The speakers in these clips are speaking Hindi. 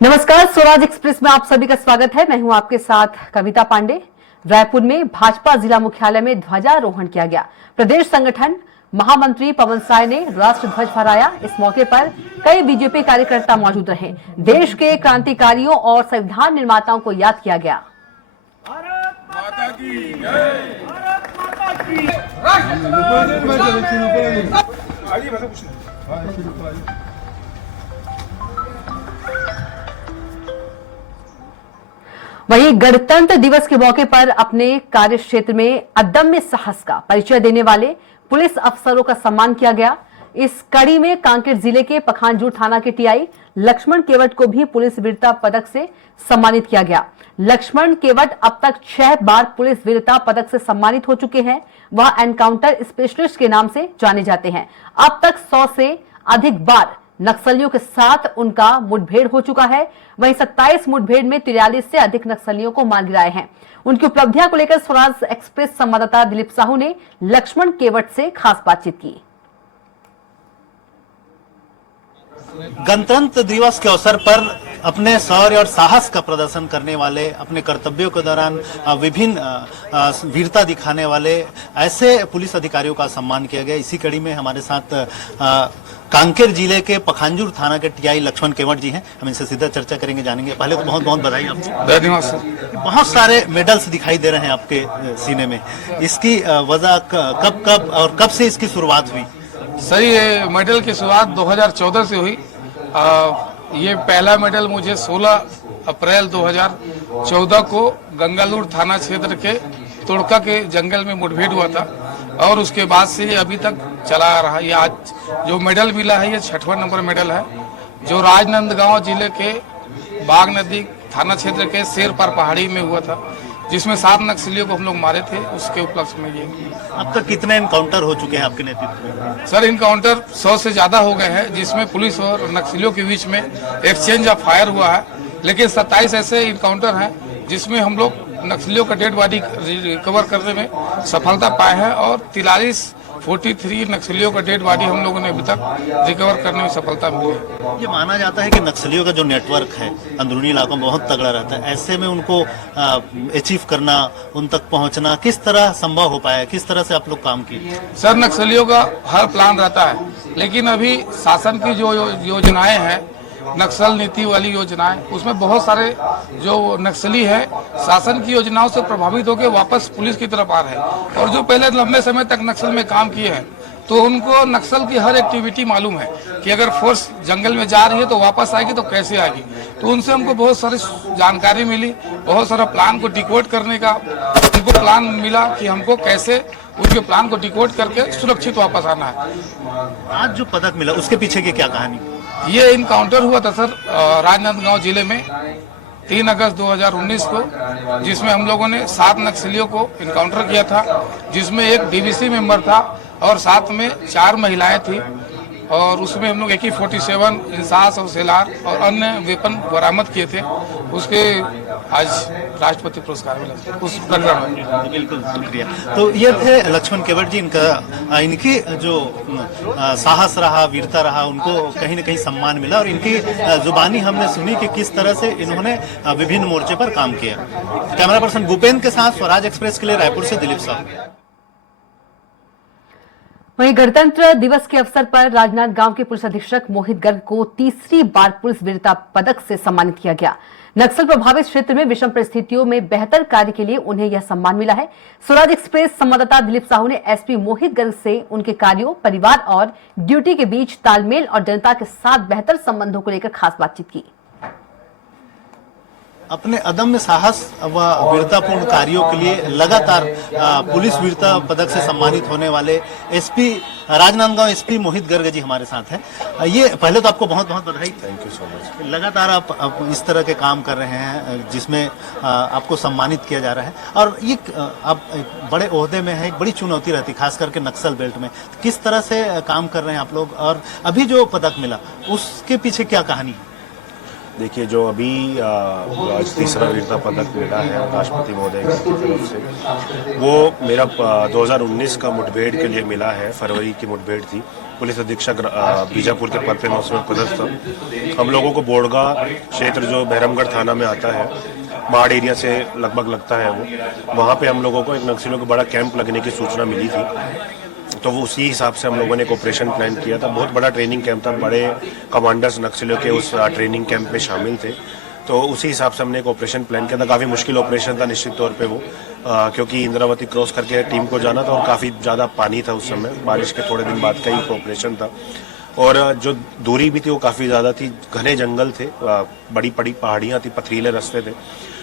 नमस्कार, स्वराज एक्सप्रेस में आप सभी का स्वागत है। मैं हूं आपके साथ कविता पांडे। रायपुर में भाजपा जिला मुख्यालय में ध्वजारोहण किया गया। प्रदेश संगठन महामंत्री पवन साय ने राष्ट्र ध्वज फहराया। इस मौके पर कई बीजेपी कार्यकर्ता मौजूद रहे। देश के क्रांतिकारियों और संविधान निर्माताओं को याद किया गया। भारत माता की जय। भारत माता की वहीं गणतंत्र दिवस के मौके पर अपने कार्य क्षेत्र में अदम्य साहस का परिचय देने वाले पुलिस अफसरों का सम्मान किया गया। इस कड़ी में कांकेर जिले के पखांजूर थाना के टीआई लक्ष्मण केवट को भी पुलिस वीरता पदक से सम्मानित किया गया। लक्ष्मण केवट अब तक 6 बार पुलिस वीरता पदक से सम्मानित हो चुके हैं। वह एनकाउंटर स्पेशलिस्ट के नाम से जाने जाते हैं। अब तक 100 से अधिक बार नक्सलियों के साथ उनका मुठभेड़ हो चुका है। वहीं 27 मुठभेड़ में 43 से अधिक नक्सलियों को मार गिराए हैं। उनकी उपलब्धियां को लेकर स्वराज एक्सप्रेस संवाददाता दिलीप साहू ने लक्ष्मण केवट से खास बातचीत की। गणतंत्र दिवस के अवसर पर अपने शौर्य और साहस का प्रदर्शन करने वाले, अपने कर्तव्यों के दौरान विभिन्न वीरता दिखाने वाले ऐसे पुलिस अधिकारियों का सम्मान किया गया। इसी कड़ी में हमारे साथ कांकेर जिले के पखांजूर थाना के टीआई लक्ष्मण केवट जी हैं। हम इनसे सीधा चर्चा करेंगे, जानेंगे। पहले तो बहुत बहुत बधाई आपको। धन्यवाद सर। बहुत सारे मेडल्स दिखाई दे रहे हैं आपके सीने में। इसकी वजह कब और कब से इसकी शुरुआत हुई? सर, ये मेडल की शुरुआत 2014 से हुई। ये पहला मेडल मुझे 16 अप्रैल 2014 को गंगालूर थाना क्षेत्र के तुड़का के जंगल में मुठभेड़ हुआ था और उसके बाद से ये अभी तक चला आ रहा है। ये आज जो मेडल मिला है ये 6वां नंबर मेडल है, जो राजनांदगांव जिले के बाग नदी थाना क्षेत्र के शेरपार पहाड़ी में हुआ था, जिसमें 7 नक्सलियों को हम लोग मारे थे। उसके उपलक्ष्य में ये। अब तक कितने एनकाउंटर हो चुके हैं आपके नेतृत्व में? सर, इनकाउंटर 100 से ज्यादा हो गए हैं, जिसमें पुलिस और नक्सलियों के बीच में एक्सचेंज ऑफ फायर हुआ है। लेकिन 27 ऐसे इनकाउंटर हैं जिसमें हम लोग नक्सलियों का डेड बॉडी रिकवर करने में सफलता पाए हैं और 43 नक्सलियों का डेड बॉडी हम लोगों ने अभी तक रिकवर करने में सफलता मिली है। ये माना जाता है कि नक्सलियों का जो नेटवर्क है अंदरूनी इलाकों में बहुत तगड़ा रहता है। ऐसे में उनको अचीव करना, उन तक पहुंचना किस तरह संभव हो पाया? किस तरह से आप लोग काम किए? सर, नक्सलियों का हर प्लान रहता है, लेकिन अभी शासन की जो योजनाएं हैं, नक्सल नीति वाली योजनाएं, उसमें बहुत सारे जो नक्सली है शासन की योजनाओं से प्रभावित होकर वापस पुलिस की तरफ आ रहे हैं। और जो पहले लंबे समय तक नक्सल में काम किए हैं तो उनको नक्सल की हर एक्टिविटी मालूम है कि अगर फोर्स जंगल में जा रही है तो वापस आएगी तो कैसे आएगी। तो उनसे हमको बहुत सारी जानकारी मिली, बहुत सारा प्लान को डिकोड करने का उनको प्लान मिला कि हमको कैसे उनके प्लान को डिकोड करके सुरक्षित वापस आना है। आज जो पदक मिला उसके पीछे की क्या कहानी? ये इनकाउंटर हुआ था सर राजनांदगांव जिले में 3 अगस्त 2019 को, जिसमें हम लोगों ने 7 नक्सलियों को इनकाउंटर किया था, जिसमें एक डीवीसी मेंबर था और साथ में 4 महिलाएं थी। और उसमें हम लोग AK-47 इंसास और सेलार और अन्य वेपन बरामद किए थे। उसके आज राष्ट्रपति पुरस्कार मिला उस प्रकरण में। बिल्कुल, शुक्रिया। तो ये थे लक्ष्मण केवट जी। इनकी जो साहस रहा, वीरता रहा, उनको कहीं न कहीं सम्मान मिला और इनकी जुबानी हमने सुनी कि किस तरह से इन्होंने विभिन्न मोर्चे पर काम किया। कैमरा पर्सन भूपेंद्र के साथ स्वराज एक्सप्रेस के लिए रायपुर से दिलीप साहू। वहीं गणतंत्र दिवस के अवसर पर राजनांदगांव के पुलिस अधीक्षक मोहित गर्ग को तीसरी बार पुलिस वीरता पदक से सम्मानित किया गया। नक्सल प्रभावित क्षेत्र में विषम परिस्थितियों में बेहतर कार्य के लिए उन्हें यह सम्मान मिला है। स्वराज एक्सप्रेस संवाददाता दिलीप साहू ने एसपी मोहित गर्ग से उनके कार्यों, परिवार और ड्यूटी के बीच तालमेल और जनता के साथ बेहतर संबंधों को लेकर खास बातचीत की। अपने अदम्य साहस व वीरतापूर्ण कार्यों के लिए लगातार पुलिस वीरता पदक से सम्मानित होने वाले एसपी राजनांदगांव एसपी मोहित गर्ग जी हमारे साथ हैं। ये पहले तो आपको बहुत बहुत बधाई। Thank you so much. लगातार आप इस तरह के काम कर रहे हैं जिसमें आपको सम्मानित किया जा रहा है और ये आप एक बड़े ओहदे में है, एक बड़ी चुनौती रहती खास करके नक्सल बेल्ट में। किस तरह से काम कर रहे हैं आप लोग और अभी जो पदक मिला उसके पीछे क्या कहानी है? देखिए, जो अभी आज तीसरा वीरता पदक मिला है राष्ट्रपति महोदय की तरफ से, वो मेरा 2019 का मुठभेड़ के लिए मिला है। फरवरी की मुठभेड़ थी, पुलिस अधीक्षक बीजापुर के पद पे मैं उसमें पदस्थ था। हम लोगों को बोड़गा क्षेत्र जो बहरमगढ़ थाना में आता है, माड़ एरिया से लगभग लगता है वो, वहाँ पे हम लोगों को एक नक्सलियों का बड़ा कैंप लगने की सूचना मिली थी। तो वो उसी हिसाब से हम लोगों ने एक ऑपरेशन प्लान किया था। बहुत बड़ा ट्रेनिंग कैंप था, बड़े कमांडर्स नक्सलियों के उस ट्रेनिंग कैंप में शामिल थे। तो उसी हिसाब से हमने एक ऑपरेशन प्लान किया था। काफ़ी मुश्किल ऑपरेशन था निश्चित तौर पे वो, क्योंकि इंद्रावती क्रॉस करके टीम को जाना था और काफ़ी ज़्यादा पानी था उस समय, बारिश के थोड़े दिन बाद का ही ऑपरेशन था। और जो दूरी भी थी वो काफ़ी ज़्यादा थी, घने जंगल थे, बड़ी बड़ी पहाड़ियाँ थी, पथरीले रास्ते थे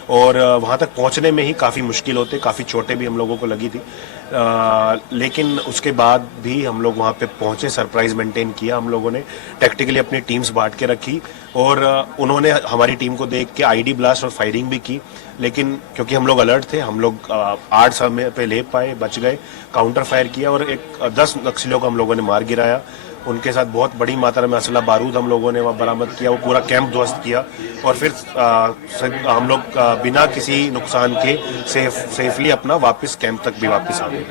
और वहाँ तक पहुँचने में ही काफ़ी मुश्किल होते, काफ़ी चोटें भी हम लोगों को लगी थी। लेकिन उसके बाद भी हम लोग वहाँ पे पहुँचे, सरप्राइज मेंटेन किया हम लोगों ने, टैक्टिकली अपनी टीम्स बांट के रखी और उन्होंने हमारी टीम को देख के आईडी ब्लास्ट और फायरिंग भी की। लेकिन क्योंकि हम लोग अलर्ट थे, हम लोग 8 समय पे ले पाए, बच गए, काउंटर फायर किया और 10 नक्सलियों को हम लोगों ने मार गिराया। उनके साथ बहुत बड़ी मात्रा में असला बारूद हम लोगों ने वहाँ बरामद किया, वो पूरा कैंप ध्वस्त किया और फिर हम लोग बिना किसी नुकसान के सेफली अपना वापस कैंप तक भी वापस आ गए।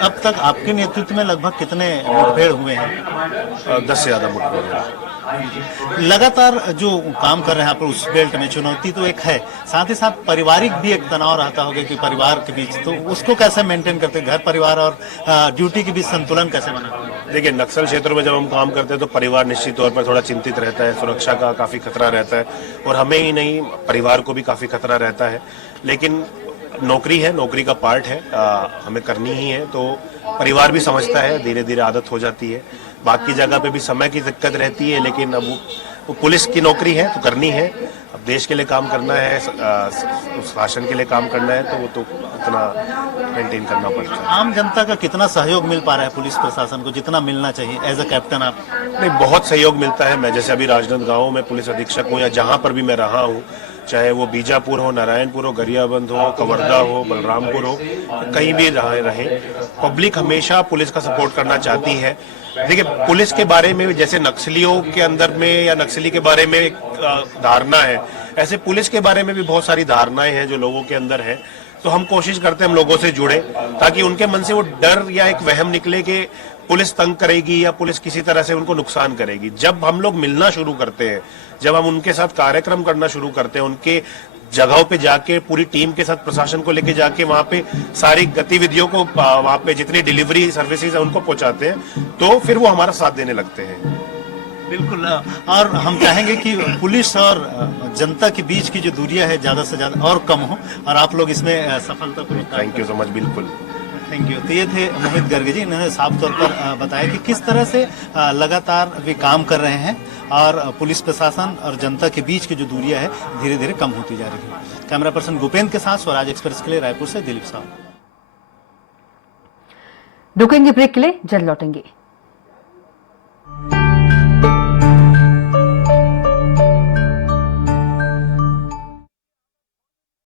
अब तक आपके नेतृत्व में लगभग कितने मुठभेड़ हुए हैं? 10 से ज़्यादा मुठभेड़ हुए। लगातार जो काम कर रहे हैं आप उस बेल्ट में, चुनौती तो एक है, साथ ही साथ पारिवारिक भी एक तनाव रहता होगा कि परिवार के बीच, तो उसको कैसे मेंटेन करते हैं, घर परिवार और ड्यूटी के बीच संतुलन कैसे बनाते हैं? देखिए, नक्सल क्षेत्रों में जब हम काम करते हैं तो परिवार निश्चित तौर पर थोड़ा चिंतित रहता है, सुरक्षा का काफ़ी खतरा रहता है और हमें ही नहीं परिवार को भी काफ़ी खतरा रहता है। लेकिन नौकरी है, नौकरी का पार्ट है, हमें करनी ही है, तो परिवार भी समझता है, धीरे धीरे आदत हो जाती है। बाकी जगह पे भी समय की दिक्कत रहती है, लेकिन अब वो पुलिस की नौकरी है तो करनी है। अब देश के लिए काम करना है, शासन के लिए काम करना है, तो वो तो इतना मेंटेन करना पड़ता है। आम जनता का कितना सहयोग मिल पा रहा है पुलिस प्रशासन को, जितना मिलना चाहिए एज अ कैप्टन आप? नहीं, बहुत सहयोग मिलता है। मैं जैसे अभी राजनांदगांव में पुलिस अधीक्षक हूँ या जहाँ पर भी मैं रहा हूँ, चाहे वो बीजापुर हो, नारायणपुर हो, गरियाबंद हो, कवर्धा हो, बलरामपुर हो, कहीं भी रहे, पब्लिक हमेशा पुलिस का सपोर्ट करना चाहती है। देखिए, पुलिस के बारे में जैसे नक्सलियों के अंदर में या नक्सली के बारे में एक धारणा है, ऐसे पुलिस के बारे में भी बहुत सारी धारणाएं हैं जो लोगों के अंदर है। तो हम कोशिश करते हैं हम लोगों से जुड़े, ताकि उनके मन से वो डर या एक वहम निकले कि पुलिस तंग करेगी या पुलिस किसी तरह से उनको नुकसान करेगी। जब हम लोग मिलना शुरू करते हैं, जब हम उनके साथ कार्यक्रम करना शुरू करते हैं, उनके जगहों पे जाके पूरी टीम के साथ प्रशासन को लेके जाके वहां पे सारी गतिविधियों को, वहां पे जितनी डिलीवरी सर्विसेज है उनको पहुंचाते हैं, तो फिर वो हमारा साथ देने लगते हैं। बिल्कुल, और हम चाहेंगे कि पुलिस और जनता के बीच की जो दूरियां है ज्यादा से ज्यादा और कम हो और आप लोग इसमें सफलतापूर्वक। Thank you so much. बिल्कुल, थैंक यू। तो ये थे मोहित गर्ग जी, इन्होंने साफ तौर पर बताया कि किस तरह से लगातार वे काम कर रहे हैं और पुलिस प्रशासन और जनता के बीच की जो दूरियां है धीरे धीरे कम होती जा रही है। कैमरा पर्सन भूपेंद्र के साथ स्वराज एक्सप्रेस के लिए रायपुर से दिलीप साहब। रुकेंगे ब्रेक के लिए, जल्द लौटेंगे।